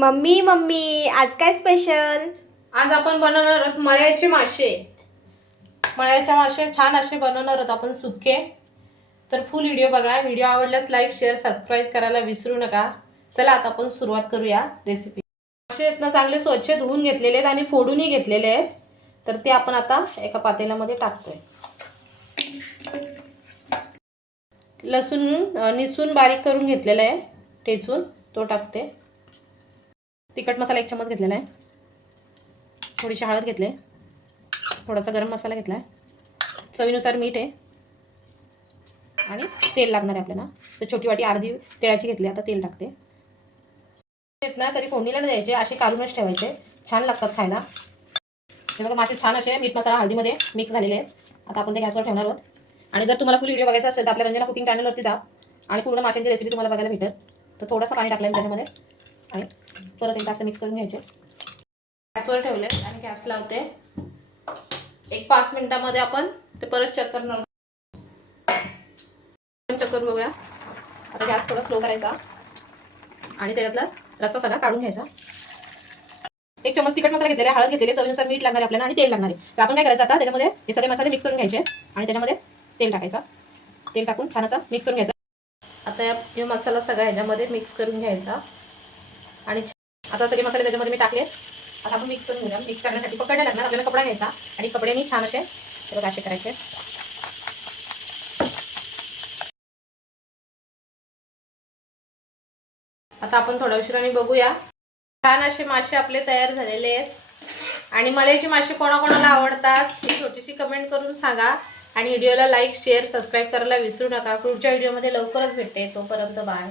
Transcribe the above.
Mummy mummy आज काय special? आज आपण बनवणार आहोत मळ्याचे मासे. मळ्याचे मासे छान असे बनवणार आहोत आपण सुके. तर फुल व्हिडिओ बघा. व्हिडिओ आवडल्यास लाईक शेअर सबस्क्राईब करायला विसरू नका. चला आता आपण सुरुवात करूया रेसिपी. मासे आहेत ना चांगले स्वच्छ धुवून घेतलेले आहेत आणि फोडूनही घेतलेले आहेत. तर ते आपण आता एका पातेल्यामध्ये टाकतोय. लसूण निसून बारीक करून घेतलेला आहे, ठेचून तो टाकते. तिखट मसाला 1 चम्मच घेतलेला आहे. थोडीशी हळद घेतली, थोडासा गरम मसाला घेतला आहे, चवीनुसार मीठ आहे आणि तेल लागणार आहे आपल्याला. तर छोटी वाटी अर्धी तेलाची घेतली. आता तेल टाकते. ना कधी फोडणीला नाही द्यायचे, असे काढूनच ठेवायचे, छान लागतात खायला. हे बघा मासे छान असे मीठ मसाला हळदीमध्ये मिक्स झालेले आहेत. आता आपण ते गॅसवर ठेवणार आहोत. आणि जर तुम्हाला फुल व्हिडिओ बघायचा असेल तर आपल्या रंजना कुकिंग चॅनलवरती जा आणि पूर्ण माशांची रेसिपी तुम्हाला बघायला भेटेल. तर थोडंसं पाणी टाकलं त्याच्यामध्ये आणि परत एकदा असं मिक्स करून घ्यायचे. गॅसवर ठेवले आणि गॅस लावते. 1-5 मिनिटांमध्ये आपण ते परत चेक करणार. चेक करून बघूया. आता गॅस थोडा स्लो करायचा आणि त्याच्यातला रस्सा सगळा काढून घ्यायचा. 1 चम्मच तिखट मसाला घेतलेला, हळद घेतलेली, चवीनुसार मीठ लागणार आपल्याला आणि तेल लागणार आहे. तर आपण काय करायचं आता त्याच्यामध्ये हे सगळे मसाले मिक्स करून घ्यायचे आणि त्याच्यामध्ये तेल टाकायचा. तेल टाकून छान असा मिक्स करून घ्यायचा. आता हे मसाला सगळा ह्याच्यामध्ये मिक्स करून घ्यायचा आणि आता सगळे मसाले त्याच्यामध्ये मी टाकले. आता आपण मिक्स करून घेऊया. मिक्स करण्यासाठी पकडला लागणार आपल्याला कपडा घ्यायचा आणि कपड्याने छान असे बघा असे करायचे. आता आपण थोड्या उशिराने बघूया. छान असे मासे आपले तयार झालेले आहेत. आणि मळ्याचे मासे कोणाकोणाला आवडतात ही छोटीशी कमेंट करून सांगा. आणि व्हिडिओला लाईक शेअर सबस्क्राईब करायला विसरू नका. पुढच्या व्हिडिओमध्ये लवकरच भेटते. तोपर्यंत बाय.